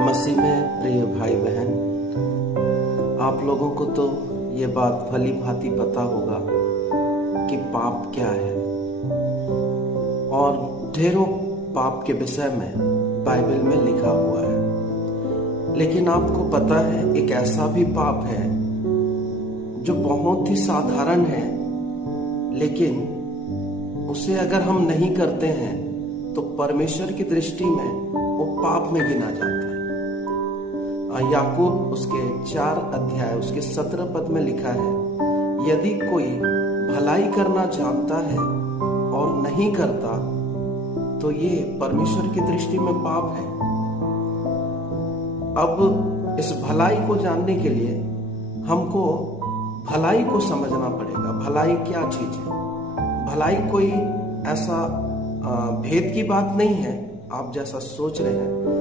मसीह में प्रिय भाई बहन, आप लोगों को तो ये बात भली भांति पता होगा कि पाप क्या है, और ढेरों पाप के विषय में बाइबल में लिखा हुआ है। लेकिन आपको पता है एक ऐसा भी पाप है जो बहुत ही साधारण है, लेकिन उसे अगर हम नहीं करते हैं तो परमेश्वर की दृष्टि में वो पाप में गिना जाता है। याकूब उसके 4 अध्याय उसके 17 पद में लिखा है, यदि कोई भलाई करना जानता है और नहीं करता तो ये परमेश्वर की दृष्टि में पाप है। अब इस भलाई को जानने के लिए हमको भलाई को समझना पड़ेगा। भलाई क्या चीज है? भलाई कोई ऐसा भेद की बात नहीं है आप जैसा सोच रहे हैं।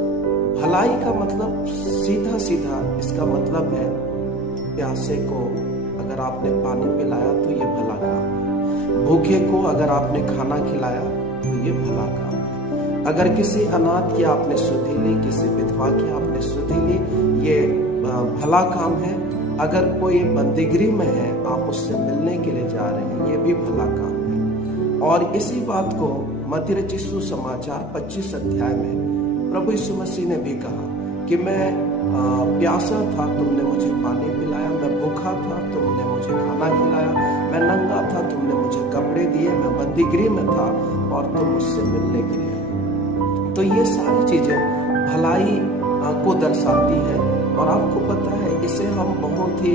भलाई का मतलब सीधा सीधा इसका मतलब है, प्यासे को अगर आपने पानी पिलाया तो ये भला काम है। भूखे को अगर आपने खाना खिलाया तो ये भला काम है। अगर किसी अनाथ की आपने सुधि ली, किसी विधवा की आपने सुधि ली, ये भला काम है। अगर कोई बंदीगिरी में है, आप उससे मिलने के लिए जा रहे हैं, ये भी भला काम है। और इसी बात को मत्ती रचित सुसमाचार 25 अध्याय में प्रभु यीशु मसीह ने भी कहा कि मैं प्यासा था, तुमने मुझे पानी पिलाया, मैं भूखा था, तुमने मुझे खाना खिलाया, मैं नंगा था, तुमने मुझे कपड़े दिए, मैं बंदीगिरी में था और तुम मुझसे मिलने के लिए आए। तो ये सारी चीजें भलाई को दर्शाती है। और आपको पता है इसे हम बहुत ही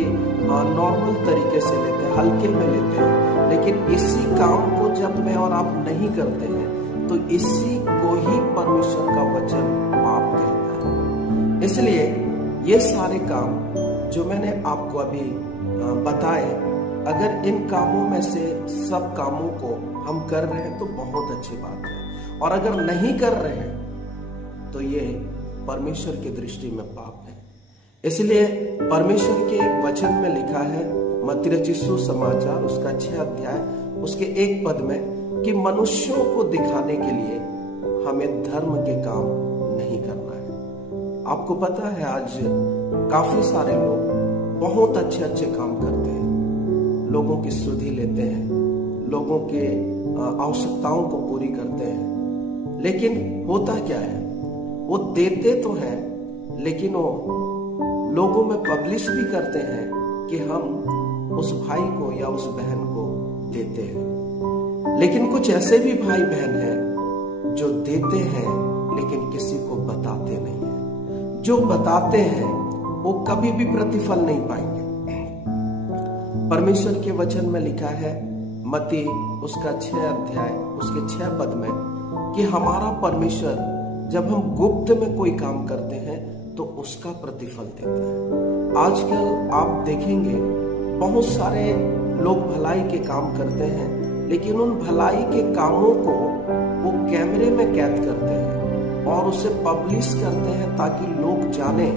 नॉर्मल तरीके से लेते हैं, हल्के में लेते हैं। लेकिन इसी काम को जब मैं और आप नहीं करते हैं तो इसी को ही परमेश्वर का वचन पाप कहता है। इसलिए ये सारे काम जो मैंने आपको अभी बताए, अगर इन कामों में से सब कामों को हम कर रहे हैं तो बहुत अच्छी बात है, और अगर नहीं कर रहे हैं तो ये परमेश्वर की दृष्टि में पाप है। इसलिए परमेश्वर के वचन में लिखा है, मत्ती रचित सुसमाचार उसका 6 अध्याय उसके 1 पद में, कि मनुष्यों को दिखाने के लिए हमें धर्म के काम नहीं करना है। आपको पता है आज काफी सारे लोग बहुत अच्छे अच्छे काम करते हैं, लोगों की सुधि लेते हैं, लोगों के आवश्यकताओं को पूरी करते हैं। लेकिन होता क्या है, वो देते तो हैं लेकिन वो लोगों में पब्लिश भी करते हैं कि हम उस भाई को या उस बहन को देते हैं। लेकिन कुछ ऐसे भी भाई बहन हैं जो देते हैं लेकिन किसी को बताते नहीं हैं। जो बताते हैं वो कभी भी प्रतिफल नहीं पाएंगे। परमेश्वर के वचन में लिखा है, मत्ती उसका 6 अध्याय उसके 6 पद में, कि हमारा परमेश्वर जब हम गुप्त में कोई काम करते हैं तो उसका प्रतिफल देता है। आजकल आप देखेंगे बहुत सारे लोग भलाई के काम करते हैं, लेकिन उन भलाई के कामों को वो कैमरे में कैद करते हैं और उसे पब्लिश करते हैं ताकि लोग जाने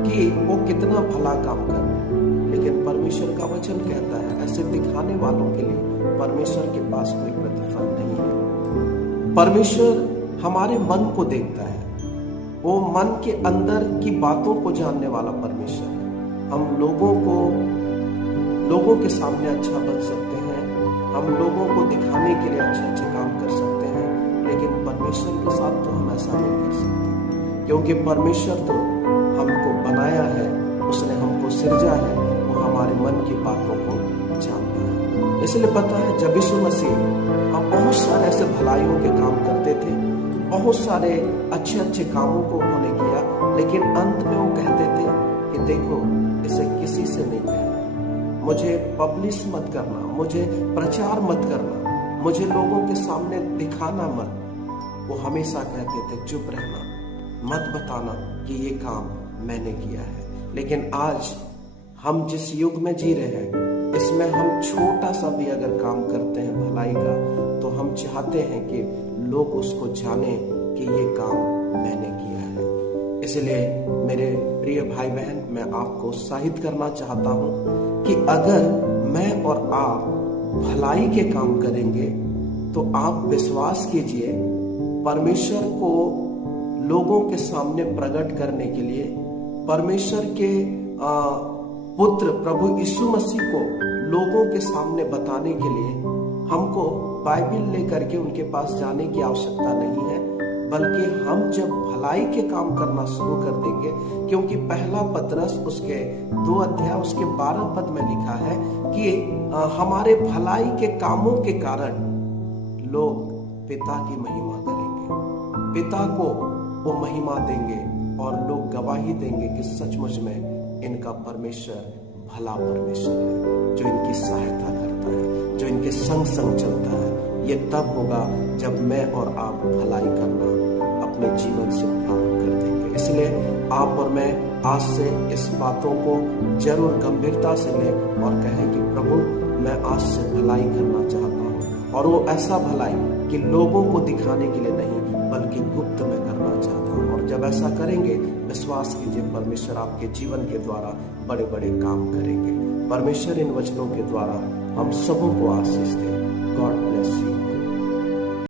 कि वो कितना भला काम कर रहे हैं। लेकिन परमेश्वर का वचन कहता है ऐसे दिखाने वालों के लिए परमेश्वर के पास कोई प्रतिफल नहीं है। परमेश्वर हमारे मन को देखता है, वो मन के अंदर की बातों को जानने वाला परमेश्वर है। हम लोगों के सामने अच्छा बन सकते हैं, हम लोगों को दिखाने के लिए अच्छे अच्छे काम कर सकते हैं, लेकिन परमेश्वर के साथ तो हम ऐसा नहीं कर सकते, क्योंकि परमेश्वर तो हमको बनाया है, उसने हमको सिरजा है, वो हमारे मन की बातों को जानता है। इसलिए पता है जब यीशु मसीह हम बहुत सारे ऐसे भलाइयों के काम करते थे, बहुत सारे अच्छे अच्छे कामों को उन्होंने किया, लेकिन अंत में वो कहते थे कि देखो इसे किसी से नहीं कहना, मुझे पब्लिश मत करना, मुझे प्रचार मत करना, मुझे लोगों के सामने दिखाना मत। वो हमेशा कहते थे चुप रहना, मत बताना कि ये काम मैंने किया है। लेकिन आज हम जिस युग में जी रहे हैं, इसमें हम छोटा सा भी अगर काम करते हैं भलाई का, तो हम चाहते हैं कि लोग उसको जाने कि ये काम मैंने किया है। इसलिए मेरे प्रिय भाई बहन, मैं आपको उत्साहित करना चाहता हूं कि अगर मैं और आप भलाई के काम करेंगे तो आप विश्वास कीजिए परमेश्वर को लोगों के सामने प्रकट करने के लिए, परमेश्वर के पुत्र प्रभु यीशु मसीह को लोगों के सामने बताने के लिए हमको बाइबल लेकर के उनके पास जाने की आवश्यकता नहीं है, बल्कि हम जब भलाई के काम करना शुरू कर देंगे, क्योंकि पहला पतरस उसके 2 अध्याय उसके 12 पद में लिखा है कि हमारे भलाई के कामों के कारण लोग पिता की महिमा करेंगे, पिता को वो महिमा देंगे और लोग गवाही देंगे कि सचमुच में इनका परमेश्वर भला परमेश्वर है, जो इनकी सहायता करता है, जो इनके संग संग चलता है। ये तब होगा जब मैं और आप भलाई करना अपने जीवन से प्रारंभ कर देंगे। इसलिए आप और मैं आज से इस बातों को जरूर गंभीरता से लें और कहें कि प्रभु मैं आज से भलाई करना चाहता हूँ, और वो ऐसा भलाई कि लोगों को दिखाने के लिए नहीं, बल्कि गुप्त में करना चाहता हूँ। और जब ऐसा करेंगे, विश्वास कीजिए परमेश्वर आपके जीवन के द्वारा बड़े बड़े काम करेंगे। परमेश्वर इन वचनों के द्वारा हम सबों को आशीष दे। God bless you.